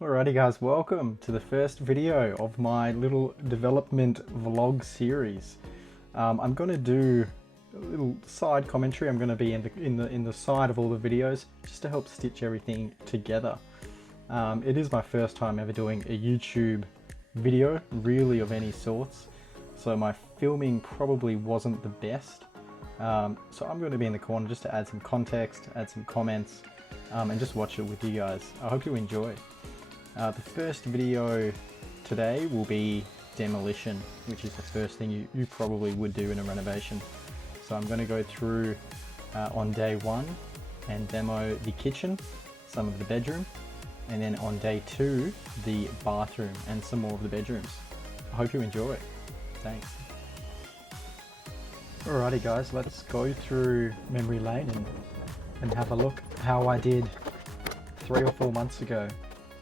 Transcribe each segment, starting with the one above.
Alrighty guys, welcome to the first video of my little development vlog series. I'm going to do a little side commentary. I'm going to be in the side of all the videos just to help stitch everything together. It is my first time ever doing a YouTube video, really, of any sorts. So my filming probably wasn't the best. So I'm going to be in the corner just to add some context, add some comments, and just watch it with you guys. I hope you enjoy. The first video today will be demolition, which is the first thing you probably would do in a renovation. So I'm going to go through on day one and demo the kitchen, some of the bedroom, and then on day two, the bathroom and some more of the bedrooms. I hope you enjoy. Thanks. Alrighty guys, let's go through memory lane and have a look how I did 3 or 4 months ago.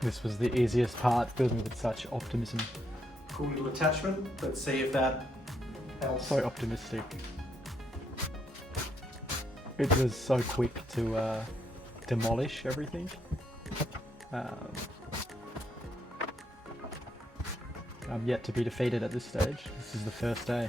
This was the easiest part, filled me with such optimism. Cool little attachment. Let's see if that helps. So optimistic. It was so quick to demolish everything. I'm yet to be defeated at this stage. This is the first day.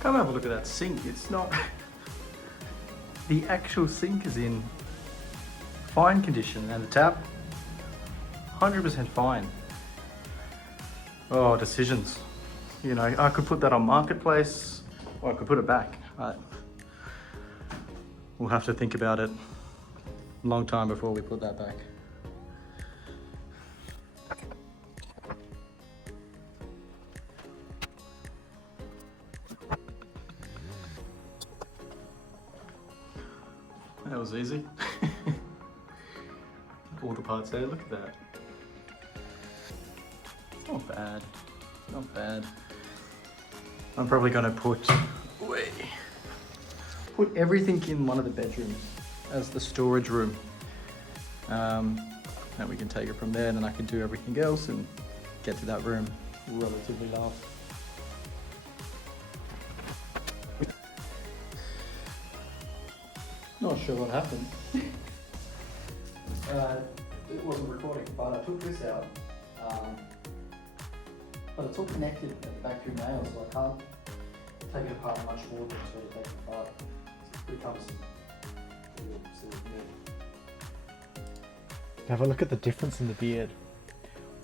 Come have a look at that sink. It's not... The actual sink is in fine condition and the tap 100% fine. Oh, decisions. You know, I could put that on Marketplace or I could put it back. We'll have to think about it a long time before we put that back. That was easy. All the parts there, look at that. It's not bad, not bad. I'm probably gonna put everything in one of the bedrooms as the storage room. And we can take it from there, and then I can do everything else and get to that room relatively last. Not sure what happened. It wasn't recording, but I took this out. But it's all connected at the factory nails, so I can't take it apart much more than sort of take it apart. It becomes a little silly beard. Have a look at the difference in the beard.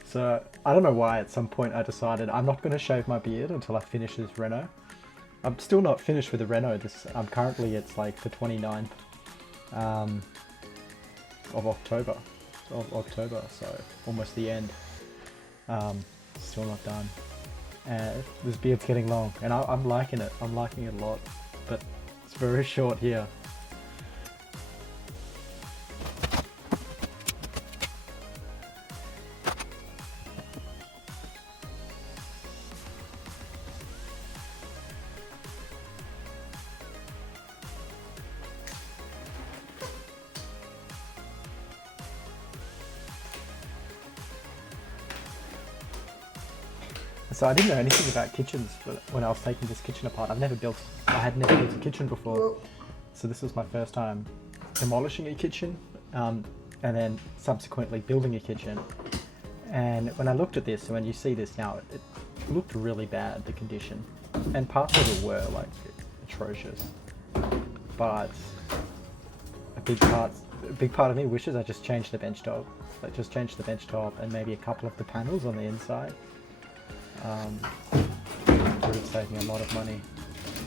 So I don't know why at some point I decided I'm not going to shave my beard until I finish this reno. I'm still not finished with the reno. I'm currently, it's like the 29th of October, so almost the end. Still not done. This beard's getting long, and I'm liking it. I'm liking it a lot, but it's very short here. So I didn't know anything about kitchens, but when I was taking this kitchen apart, I had never built a kitchen before. So this was my first time demolishing a kitchen, and then subsequently building a kitchen. And when I looked at this, and when you see this now, it looked really bad, the condition. And parts of it were like atrocious. But a big part of me wishes I just changed the bench top. Like just changed the bench top and maybe a couple of the panels on the inside. Would have saved me a lot of money.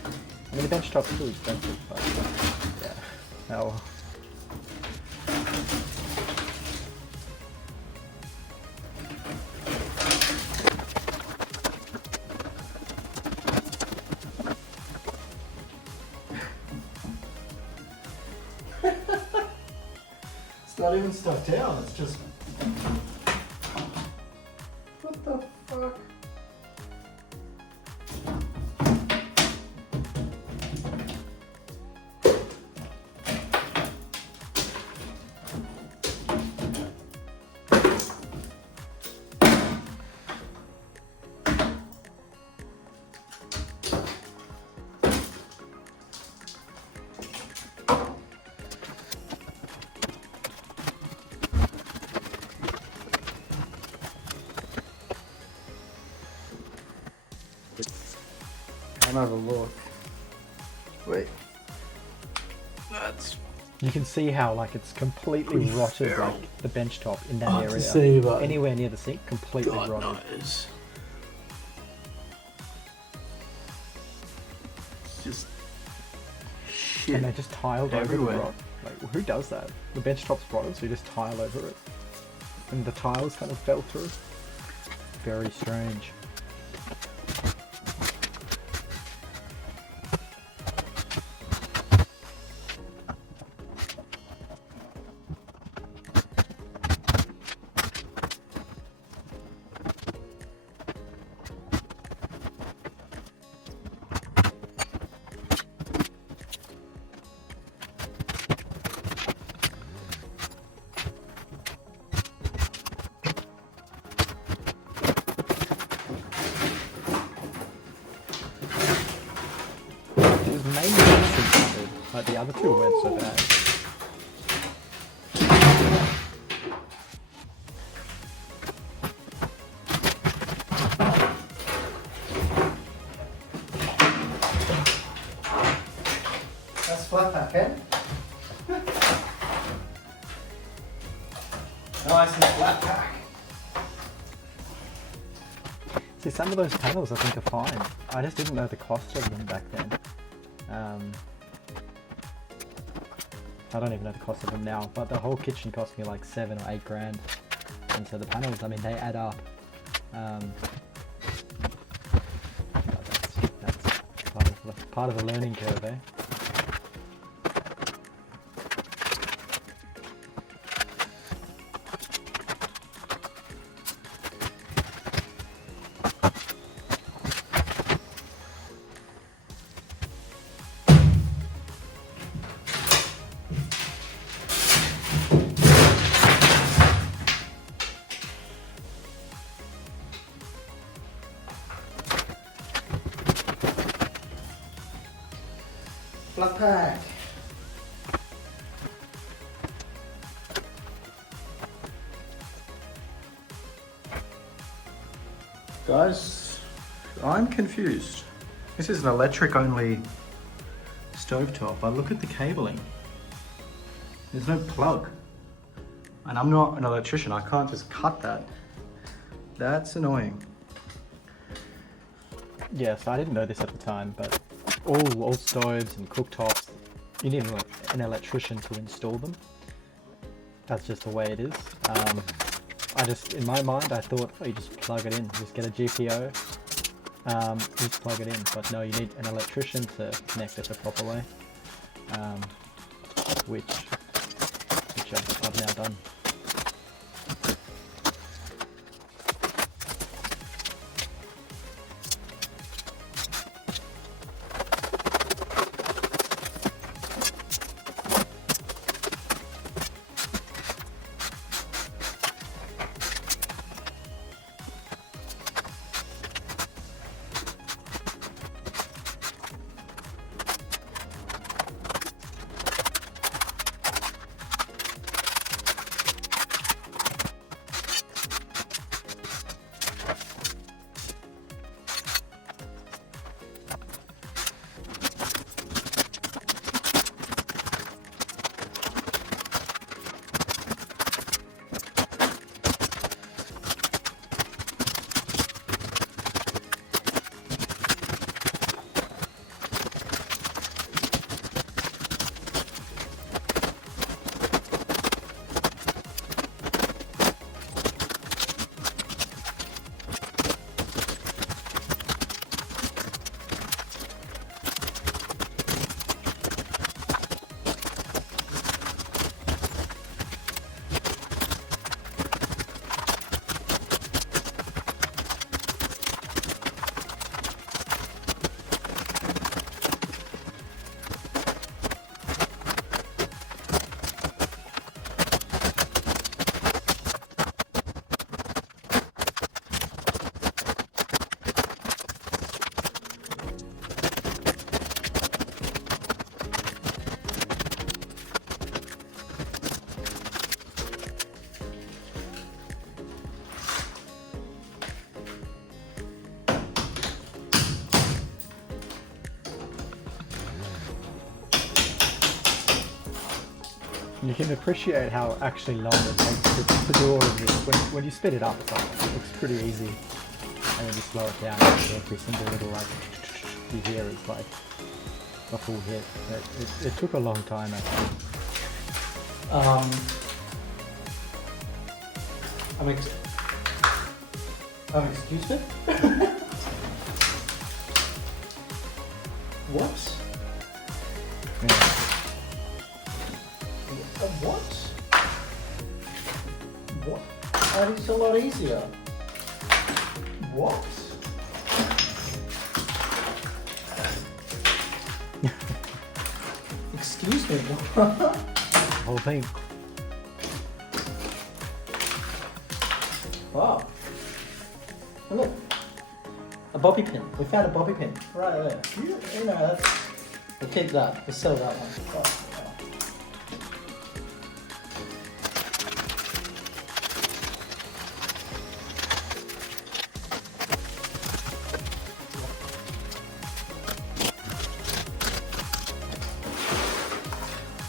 I mean, the bench top's too expensive, but yeah. Oh. It's not even stuck down, it's just fuck? Come have a look. Wait. That's... You can see how like it's completely rotted, like the bench top in that area. To see, but anywhere near the sink, completely God rotted. knows. It's just shit. And they just tiled over the everywhere. rot. Like, who does that? The bench top's rotted, so you just tile over it. And the tiles kind of fell through. Very strange. Mainly good, but the other two weren't so bad. That's flat pack, eh? Nice and flat pack. See, some of those panels I think are fine. I just didn't know the cost of them back then. I don't even know the cost of them now, but the whole kitchen cost me like 7 or 8 grand. And so the panels, I mean, they add up. But that's part of the learning curve, eh? Flat pack. Guys, I'm confused. This is an electric only stovetop, but look at the cabling. There's no plug. And I'm not an electrician, I can't just cut that. That's annoying. Yes, I didn't know this at the time, but all stoves and cooktops, you need an electrician to install them. That's just the way it is. In my mind, I thought, oh, you just plug it in, just get a GPO, just plug it in. But no, you need an electrician to connect it the proper way, which I've now done. You can appreciate how actually long it takes to do all of this. When you speed it up, it's like, it looks pretty easy. And then you slow it down, and every single little like you hear is like a full hit. It took a long time actually. Excuse me? What? Yeah. What? What? That is a lot easier. What? Excuse me. Whole thing. Wow. And look, a bobby pin. We found a bobby pin right there. You know, that's. We'll keep that. We'll sell that one. Oh.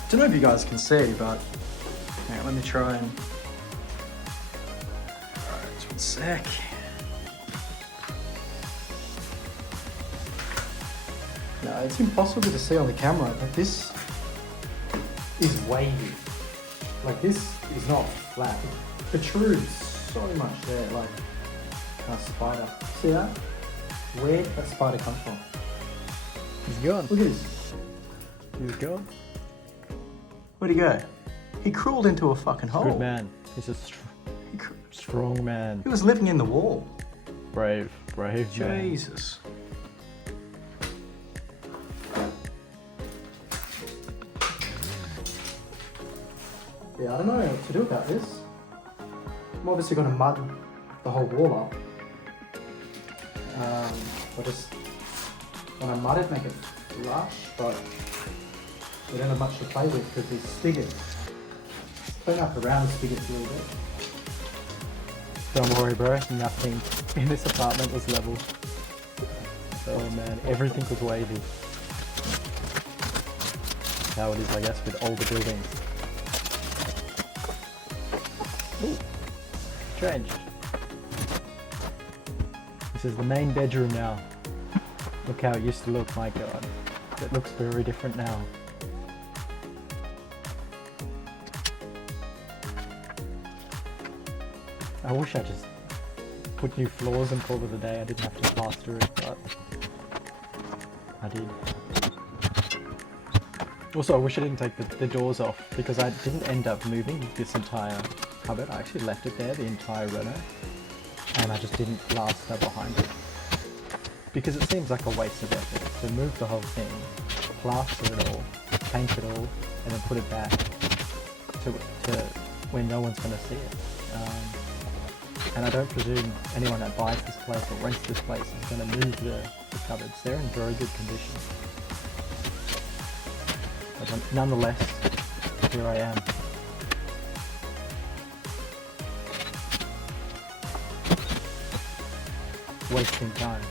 I don't know if you guys can see, but hang on, let me try and. Alright, just one sec. No, it's impossible to see on the camera, but this is wavy. Like, this is not flat. It protrudes so much there, like a spider. See that? Where'd that spider come from? He's gone. Look at this. He's gone. Where'd he go? He crawled into a fucking hole. Good man. He's a strong man. He was living in the wall. Brave man. Jesus. Yeah, I don't know what to do about this. I'm obviously going to mud the whole wall up. Or just, when I mud it, make it flush, but we don't have much to play with because these spigots. Clean up around the spigots a little bit. Don't worry, bro. Nothing in this apartment was level. Oh man, everything was wavy. How it is, I guess, with older buildings. Ooh, changed. This is the main bedroom now. Look how it used to look, my god. It looks very different now. I wish I just put new floors and called it a day. I didn't have to plaster it, but I did. Also, I wish I didn't take the doors off because I didn't end up moving this entire cupboard. I actually left it there, the entire reno, and I just didn't plaster behind it because it seems like a waste of effort to move the whole thing, plaster it all, paint it all, and then put it back to where no one's going to see it. And I don't presume anyone that buys this place or rents this place is going to move the cupboards. They're in very good condition. But nonetheless, here I am. Wasting time.